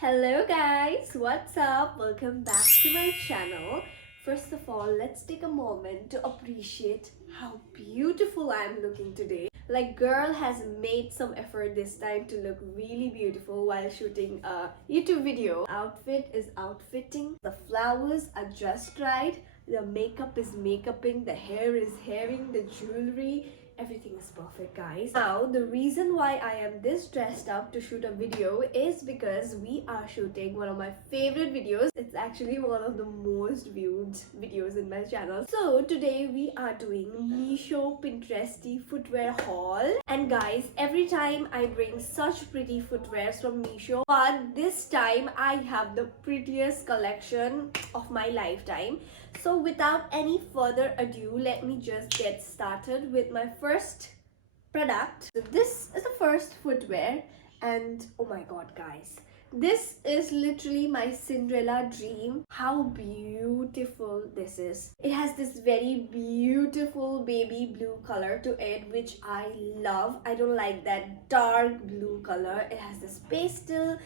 Hello guys, what's up? Welcome back to my channel. First of all, let's take a moment to appreciate how beautiful I'm looking today. Like girl has made some effort this time to look really beautiful while shooting a YouTube video. Outfit is outfitting, the flowers are just right, the makeup is makeuping, the hair is hairing, the jewelry, everything is perfect guys. Now the reason why I am this dressed up to shoot a video is because we are shooting one of my favorite videos. It's actually one of the most viewed videos in my channel. So today we are doing Meesho Pinteresty footwear haul. And guys, every time I bring such pretty footwears from Meesho, but this time I have the prettiest collection of my lifetime. So without any further ado, let me just get started with my first product. So this is the first footwear, and oh my god guys, this is literally my Cinderella dream. How beautiful this is. It has this very beautiful baby blue color to it, which I love. I don't like that dark blue color. It has this pastel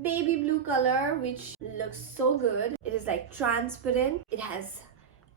baby blue color which looks so good. It is like transparent. It has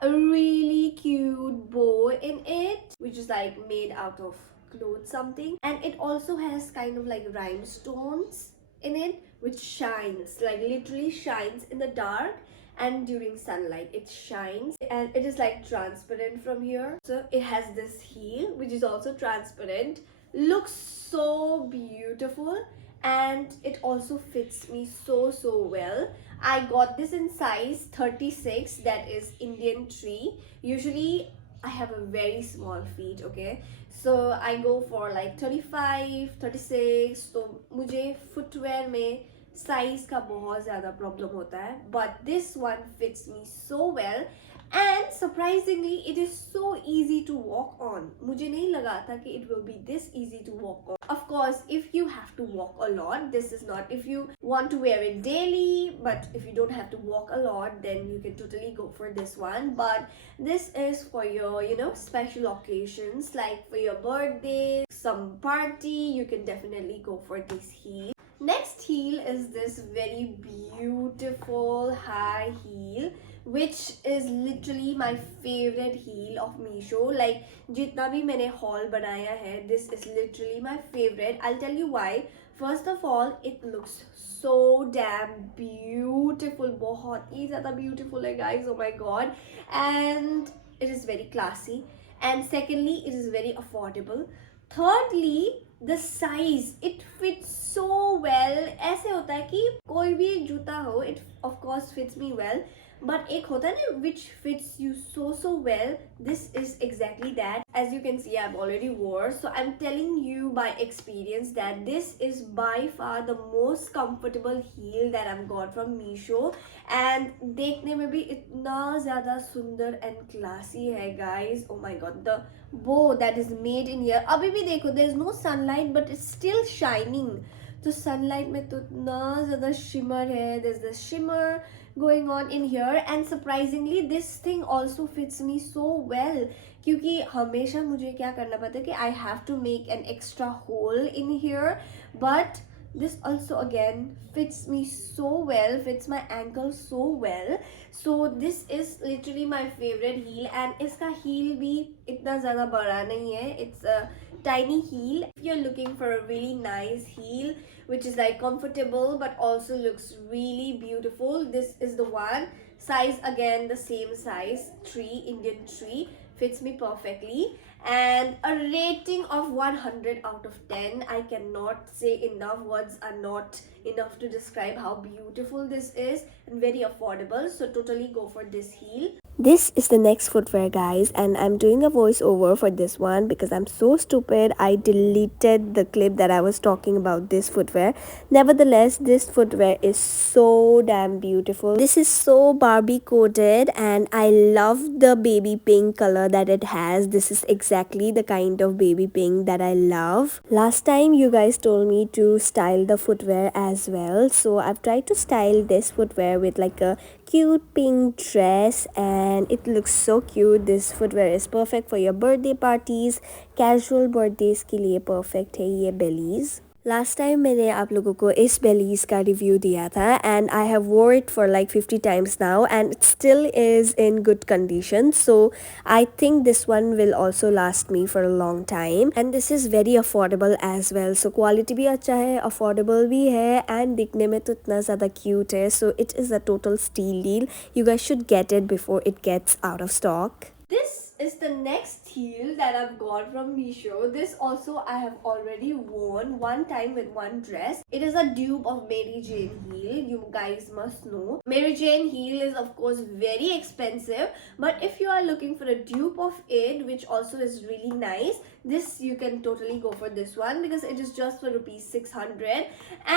a really cute bow in it which is like made out of cloth something, and it also has kind of like rhinestones in it which shines, like literally shines in the dark, and during sunlight it shines, and it is like transparent from here. So it has this heel which is also transparent, looks so beautiful, and it also fits me so well. I got this in size 36, that is Indian 3. Usually I have a very small feet, okay, so I go for like 35 36. So मुझे footwear में size का बहुत ज़्यादा problem होता है, but this one fits me so well, and surprisingly it is so easy to walk on. मुझे नहीं लगा था कि it will be this easy to walk on. Of course, if you have to walk a lot, this is not. If you want to wear it daily, but if you don't have to walk a lot, then you can totally go for this one. But this is for your, special occasions, like for your birthday, some party, you can definitely go for this heel. Next heel is this very beautiful high heel, which is literally my favorite heel of Meesho. Like जितना भी मैंने haul बनाया है, this is literally my favorite. I'll tell you why. First of all, it looks so damn beautiful. बहुत ही ज़्यादा beautiful है guys, oh my god. And it is very classy. And secondly, it is very affordable. Thirdly, the size, it fits so well. ऐसे होता है कि कोई भी जूता हो, it of course fits me well, but एक होता है ना which fits you so well. This is exactly that. As you can see, I've already wore, so I'm telling you by experience that this is by far the most comfortable heel that I've got from Meesho, and देखने में भी इतना ज़्यादा सुंदर and classy है guys. Oh my god, the bow that is made in here. अभी भी देखो, there is no sunlight but it's still shining. तो sunlight में तो इतना ज़्यादा shimmer है. There's the shimmer going on in here, and surprisingly this thing also fits me so well, क्योंकि हमेशा मुझे क्या करना पड़ता है कि I have to make an extra hole in here, but this also again fits me so well, fits my ankle so well. So this is literally my favorite heel, and इसका heel भी इतना ज़्यादा बड़ा नहीं है. It's a tiny heel. If you're looking for a really nice heel which is like comfortable but also looks really beautiful, this is the one. Size again the same size, 3, Indian 3, fits me perfectly. And a rating of 100 out of 10. I cannot say enough. Words are not enough to describe how beautiful this is, and very affordable. So totally go for this heel. This is the next footwear guys, and I'm doing a voiceover for this one because I'm so stupid. I deleted the clip that I was talking about this footwear. Nevertheless, this footwear is so damn beautiful. This is so Barbie coated, and I love the baby pink color that it has. This is exactly the kind of baby pink that I love. Last time you guys told me to style the footwear as well, so I've tried to style this footwear with like a cute pink dress, and it looks so cute. This footwear is perfect for your birthday parties, casual birthdays के लिए perfect है ये bellies. Last time मैंने आप लोगों को इस बेलीज का रिव्यू दिया था and I have wore it for like 50 times now and it still is in good condition so I think this one will also last me for a long time and this is very affordable as well so quality भी अच्छा है affordable भी है and दिखने में तो इतना ज़्यादा क्यूट है so it is a total steal deal you guys should get it before it gets out of stock. This is the next heel that I've got from Meesho. This also I have already worn one time with one dress. It is a dupe of Mary Jane heel. You guys must know. Mary Jane heel is of course very expensive, but if you are looking for a dupe of it, which also is really nice, this you can totally go for this one because it is just for rupees 600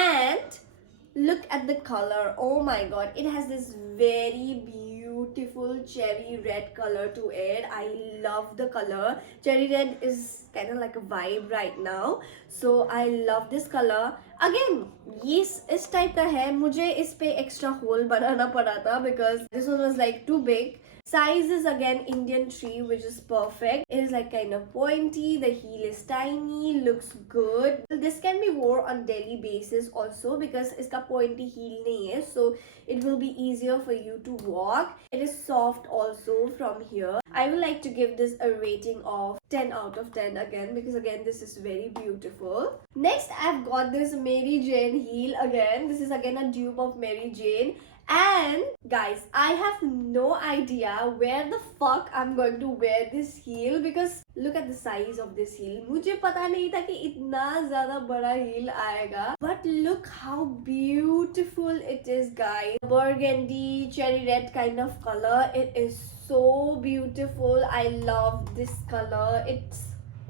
and look at the color. Oh my god, it has this very beautiful cherry red color to it. I love the color. Cherry red is kind of like a vibe right now, so I love this color. Again, ये इस type का है. मुझे इस पे extra whole बनाना पड़ा था because this one was like too big. Size is again Indian tree, which is perfect. It is like kind of pointy. The heel is tiny. Looks good. This can be worn on daily basis also because इसका pointy heel नहीं है, so it will be easier for you to walk. It is soft also from here. I would like to give this a rating of 10 out of 10 again because again this is very beautiful. Next I've got this Mary Jane heel again. This is again a dupe of Mary Jane. And guys, I have no idea where the fuck I'm going to wear this heel because look at the size of this heel. मुझे पता नहीं था कि इतना ज़्यादा बड़ा heel आएगा. But look how beautiful it is, guys. Burgundy, cherry red kind of color. It is so beautiful. I love this color.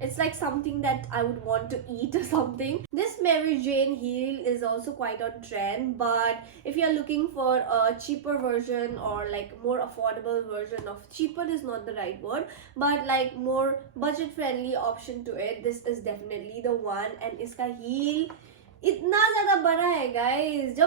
It's like something that I would want to eat or something. This Mary Jane heel is also quite on trend, but if you're looking for a cheaper version or like more affordable version of, cheaper is not the right word, but like more budget friendly option to it, this is definitely the one. And iska heel इतना ज्यादा बड़ा है guys.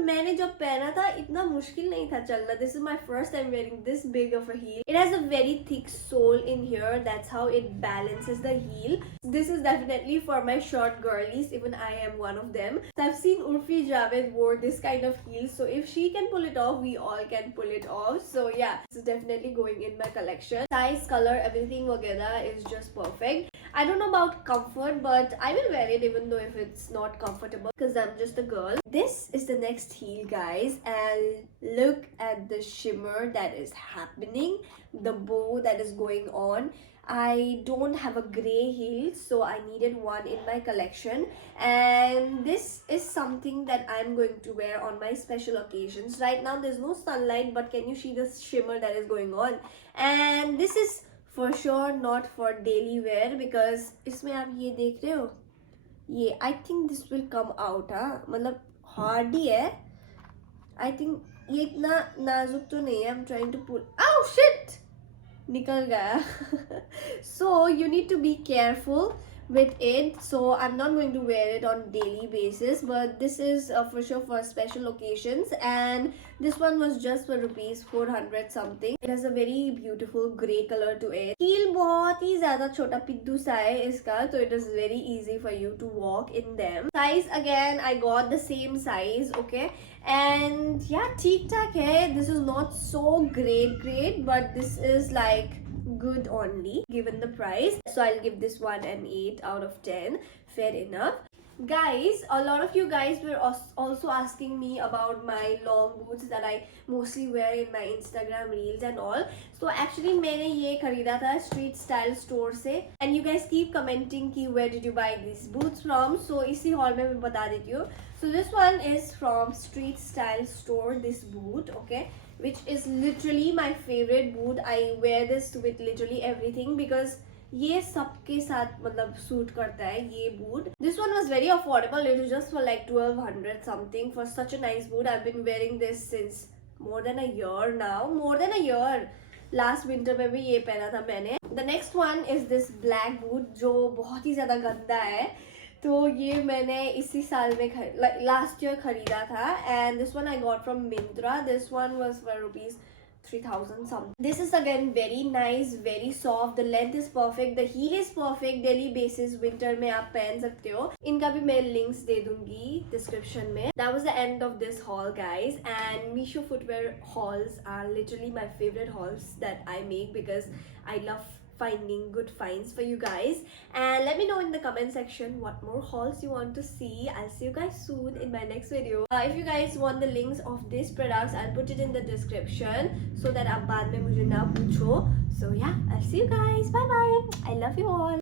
मैंने जब पहना था इतना मुश्किल नहीं था चलना. This is my first time wearing this big of a heel. It has a very thick sole in here. That's how it balances the heel. This is definitely for my short girlies. Even I am one of them. I've seen Urfi Javed wore this kind of heel, so if she can pull it off, we all can pull it off. So yeah, this is definitely going in my collection. Size, color, everything वगैरह is just perfect. I don't know about comfort, but I will wear it even though if it's not comfortable because I'm just a girl. This is the next heel, guys, and look at the shimmer that is happening, the bow that is going on. I don't have a gray heel, so I needed one in my collection, and this is something that I'm going to wear on my special occasions. Right now there's no sunlight, but can you see the shimmer that is going on? And this is for sure not for daily wear because इसमें आप ये देख रहे हो, ये I think this will come out. हाँ, मतलब hard ही है. I think ये इतना नाजुक तो नहीं है. I'm trying to pull. Oh shit! निकल गया. So you need to be careful with it, so I'm not going to wear it on daily basis, but this is for sure for special occasions, and this one was just for rupees 400 something. It has a very beautiful gray color to it. heel बहुत ही ज़्यादा छोटा पिद्दू सा है इसका, so it is very easy for you to walk in them. Size again, I got the same size, okay, and yeah, ठीक ठाक है. This is not so great, but this is like good only given the price, so I'll give this one an 8 out of 10. Fair enough. Guys, a lot of you guys were also asking me about my long boots that I mostly wear in my Instagram reels and all. So actually मैंने ये खरीदा था Street Style Store से, and you guys keep commenting कि where did you buy these boots from, so इसी haul में मैं बता देती हूँ. So this one is from Street Style Store, this boot, okay, which is literally my favorite boot. I wear this with literally everything because ये सबके साथ मतलब सूट करता है ये boot. This one was very affordable. It was just for like 1200 something for such a nice boot. I've been wearing this since more than a year now. More than a year. Last winter में भी ये पहना था मैंने. The next one is this black boot जो बहुत ही ज़्यादा गंदा है. तो ये मैंने इसी साल में लास्ट ईयर खरीदा था, and this one I got from Myntra. This one was for rupees 3000 something. This is again very nice, very soft. The length is perfect, the heel is perfect. Daily basis winter में आप पहन सकते हो. इनका भी मैं links दे दूंगी description में. That was the end of this haul, guys. And Misho footwear hauls are literally my favorite hauls that I make because I love finding good finds for you guys. And let me know in the comment section what more hauls you want to see. I'll see you guys soon in my next video. If you guys want the links of these products, I'll put it in the description so that आप बाद में मुझे ना पूछो. So yeah, I'll see you guys. Bye bye. I love you all.